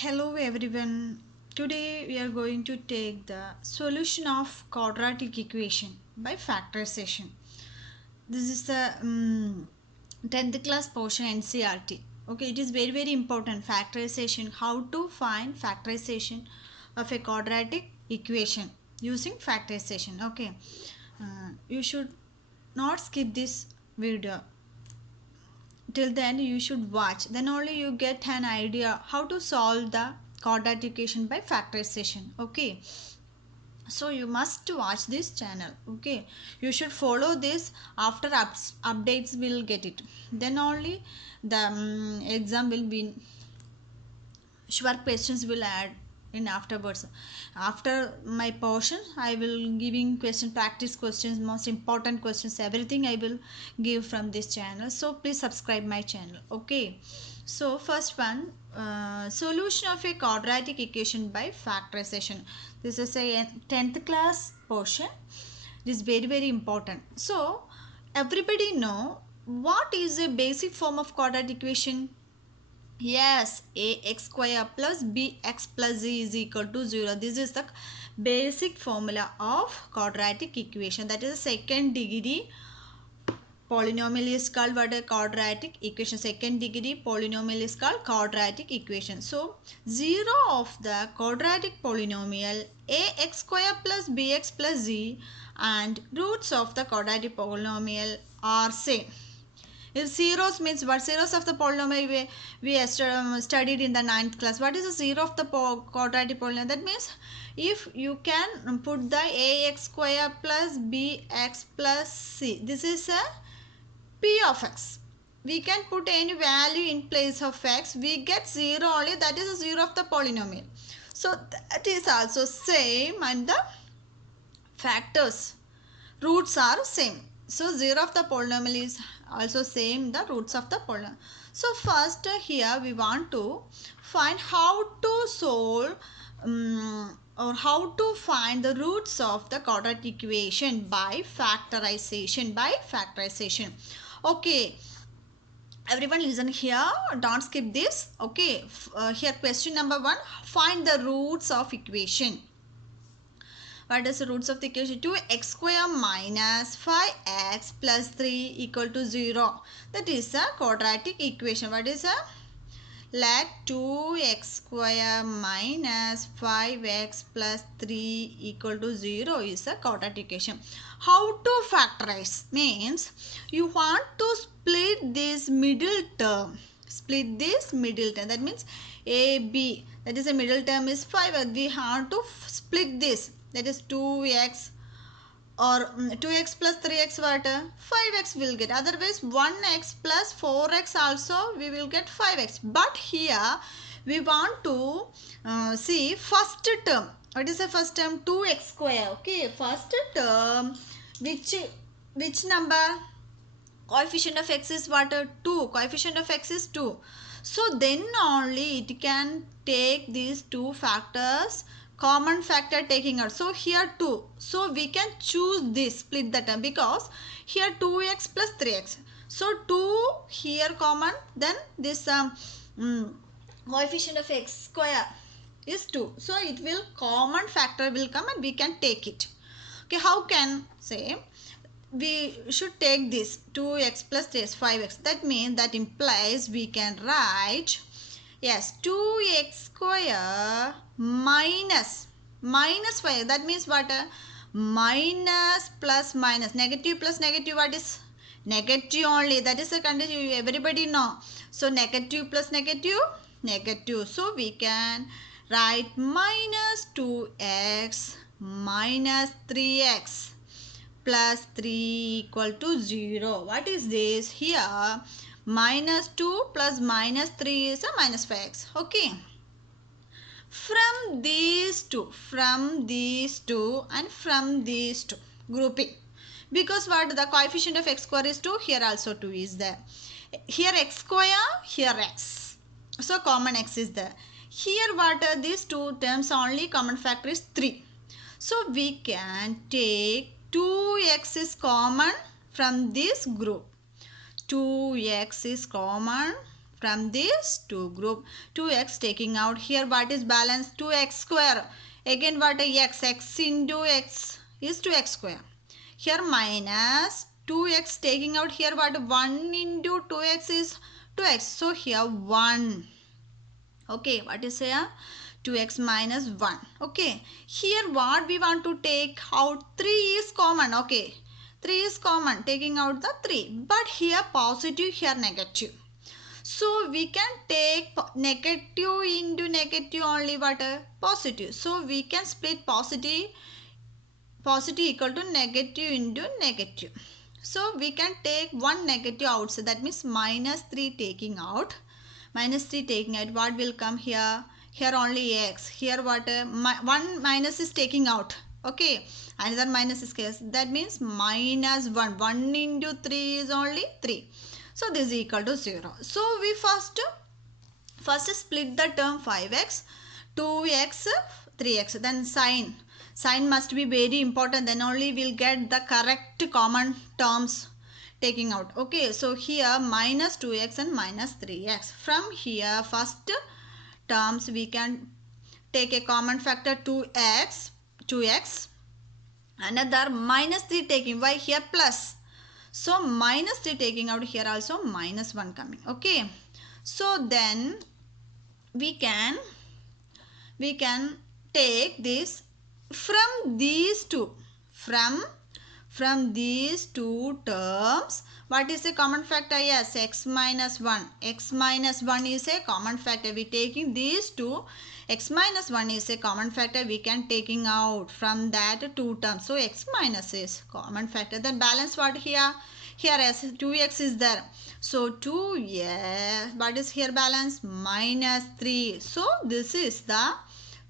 Hello everyone. Today we are going to take the solution of quadratic equation by factorization. This is the 10th class portion NCRT. Okay, it is very important factorization. How to find factorization of a quadratic equation using factorization. Okay, you should not skip this video till then. You should watch, then only you get an idea how to solve the quadratic equation by factorization. Okay, so you must watch this channel. Okay, you should follow this. After updates will get it, then only the exam will be sure. Questions will add in afterwards. After my portion I will giving question, practice questions, most important questions, everything I will give from this channel. So please subscribe my channel. Okay, so first one, solution of a quadratic equation by factorization. This is a 10th class portion. It is very important. So everybody know what is a basic form of quadratic equation. Yes, ax square plus bx plus z is equal to 0. This is the basic formula of quadratic equation. That is the second degree polynomial is called what? A quadratic equation. Second degree polynomial is called quadratic equation. So 0 of the quadratic polynomial ax square plus bx plus z and roots of the quadratic polynomial are same. If zeros means what? Zeros of the polynomial we studied in the 9th class. What is the zero of the quadratic polynomial? That means if you can put the ax square plus bx plus c. This is a p of x. We can put any value in place of x. We get 0 only. That is the zero of the polynomial. So that is also same, and the factors, roots are same. So 0 of the polynomial is also same, the roots of the polynomial. So first here we want to find how to solve or how to find the roots of the quadratic equation by factorization. Okay, everyone listen here, don't skip this. Okay, here question number 1, find the roots of equation. What is the roots of the equation? 2x square minus 5x plus 3 equal to 0. That is a quadratic equation. What is a? Let 2x square minus 5x plus 3 equal to 0 is a quadratic equation. How to factorize? Means you want to split this middle term. Split this middle term. That means AB. That is a middle term is 5. We have to split this. That is 2x or 2x plus 3x what? 5x will get. Otherwise 1x plus 4x also we will get 5x. But here we want to see first term. What is the first term? 2x square. Okay, first term, which number? Coefficient of x is what? 2. Coefficient of x is 2. So then only it can take these two factors, common factor taking out. So here 2. So we can choose this, split the term, because here 2x plus 3x. So 2 here common, then this coefficient of x square is 2. So it will, common factor will come and we can take it. Okay, how can say? We should take this 2x plus 3x 5x. That means, that implies we can write, yes, 2x square minus 5. That means what? Minus plus minus, negative plus negative, what is? Negative only. That is the condition everybody know. So negative plus negative, negative. So we can write minus 2x minus 3x plus 3 equal to 0. What is this? Here minus 2 plus minus 3 is a minus 5x. Okay. From these two and from these two, grouping. Because what? The coefficient of x square is 2. Here also 2 is there. Here x square, here x. So common x is there. Here what? These two terms only common factor is 3. So we can take 2x is common from this group. 2x is common from these two group. 2x taking out here, what is balance? 2x square. Again what a x into x is 2x square. Here minus 2x taking out here, what 1 into 2x is 2x. So here 1. Okay, what is here? 2x minus 1. Okay, here what we want to take out? 3 is common. Okay, 3 is common, taking out the 3. But here positive, here negative. So we can take negative into negative only, what? Positive. So we can split positive equal to negative into negative. So we can take one negative outside. That means minus 3 taking out. Minus 3 taking out. What will come here? Here only x. Here what? 1 minus is taking out. Okay. Another minus is case. That means minus 1. 1 into 3 is only 3. So this is equal to 0. So we first split the term 5x, 2x, 3x. Then sign. Sign must be very important. Then only we'll get the correct common terms taking out. Okay, so here minus 2x and minus 3x. From here first terms we can take a common factor 2x. Another minus 3 taking. Why here plus? So minus 3 taking out, here also minus 1 coming. Okay, so then we can take this from these two. From these two terms, what is a common factor? Yes, x minus 1. X minus 1 is a common factor. We taking these two. X minus 1 is a common factor. We can taking out from that two terms. So x minus is common factor. Then balance what here? Here as 2x is there. So 2x, what is here balance? Minus 3. So this is the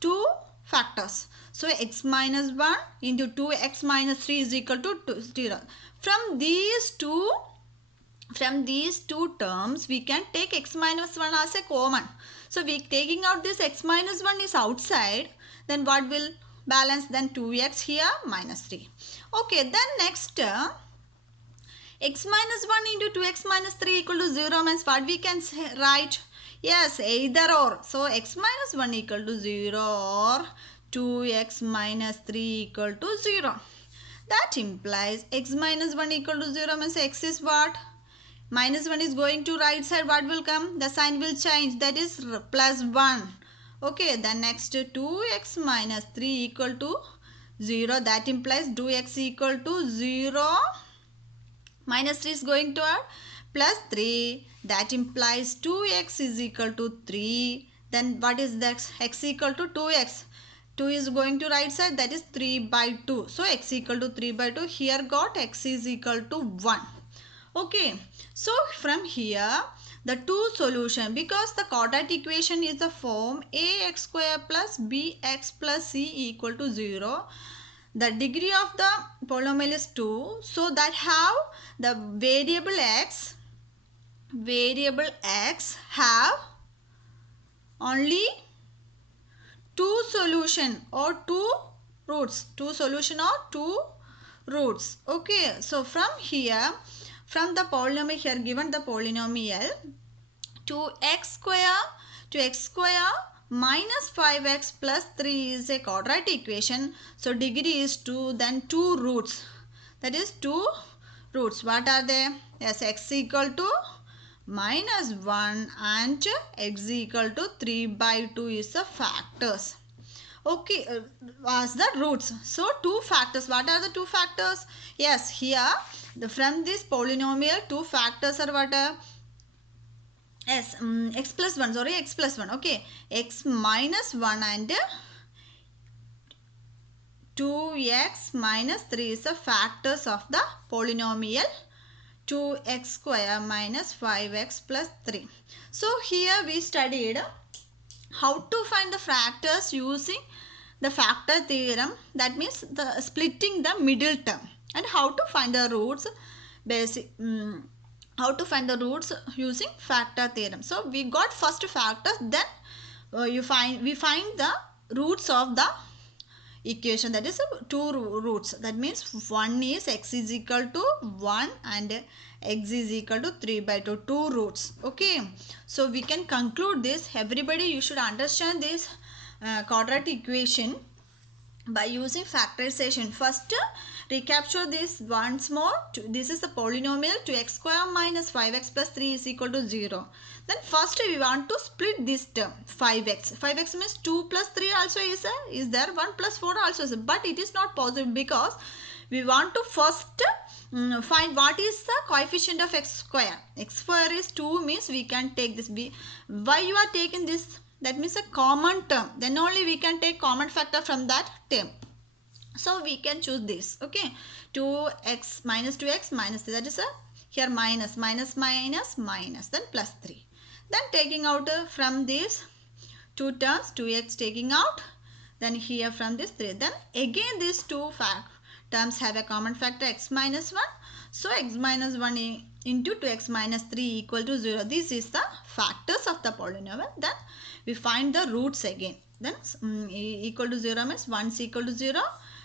two factors. So x minus 1 into 2x minus 3 is equal to 0. From these two terms, we can take x minus 1 as a common. So we taking out this x minus 1 is outside. Then what will balance? Then 2x here minus 3. Okay, then next x minus 1 into 2x minus 3 equal to 0 means what we can say, write? Yes, either or. So x minus 1 equal to 0 or 2x minus 3 equal to 0. That implies x minus 1 equal to 0 means x is what? Minus 1 is going to right side. What will come? The sign will change. That is plus 1. Okay, then next 2x minus 3 equal to 0. That implies 2x equal to 0. Minus 3 is going to add plus 3. That implies 2x is equal to 3. Then what is that? X equal to 2x. 2 is going to right side, that is 3 by 2. So x equal to 3 by 2. Here got x is equal to 1. Okay. So from here the two solution, because the quadratic equation is the form ax square plus bx plus c equal to 0. The degree of the polynomial is 2. So that how the variable x have only two solution or two roots. Okay, so from here, from the polynomial here given the polynomial 2x square minus 5x plus 3 is a quadratic equation. So degree is 2, then two roots. That is two roots. What are they? Yes, x equal to minus 1 and x equal to 3 by 2 is the factors. Okay, as the roots. So two factors. What are the two factors? Yes, here from this polynomial two factors are what? Yes, x plus 1. Sorry, x plus 1. Okay, x minus 1 and 2x minus 3 is the factors of the polynomial 2x square minus 5x plus 3. So here we studied how to find the factors using the factor theorem. That means the splitting the middle term, and how to find the roots how to find the roots using factor theorem. So we got first factors, then we find the roots of the equation, that is two roots. That means one is x is equal to 1 and x is equal to 3 by 2, two roots. Okay, so we can conclude this. Everybody, you should understand this quadratic equation by using factorization. First, recapture this once more. This is the polynomial 2x square minus 5x plus 3 is equal to 0. Then first we want to split this term 5x. 5x means 2 plus 3 also is there, 1 plus 4 also is there. But it is not possible because we want to first find what is the coefficient of x square. X square is 2 means we can take this. Why you are taking this? That means a common term. Then only we can take common factor from that term. So we can choose this. Okay, 2x minus 2x minus 3. That is a here minus minus minus minus, then plus 3. Then taking out from these two terms, 2x taking out, then here from this 3. Then again these two terms have a common factor x minus 1. So x minus 1 into 2x minus 3 equal to 0. This is the factors of the polynomial. Then we find the roots again. Then equal to 0 means 1 is equal to 0.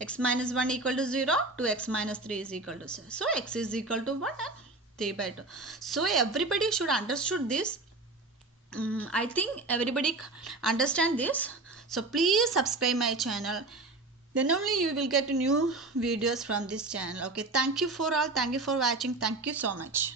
X minus 1 equal to 0. 2x minus 3 is equal to 0. So x is equal to 1 and 3 by 2. So everybody should understood this. I think everybody understand this. So please subscribe my channel. Then only you will get new videos from this channel. Okay, thank you for all. Thank you for watching. Thank you so much.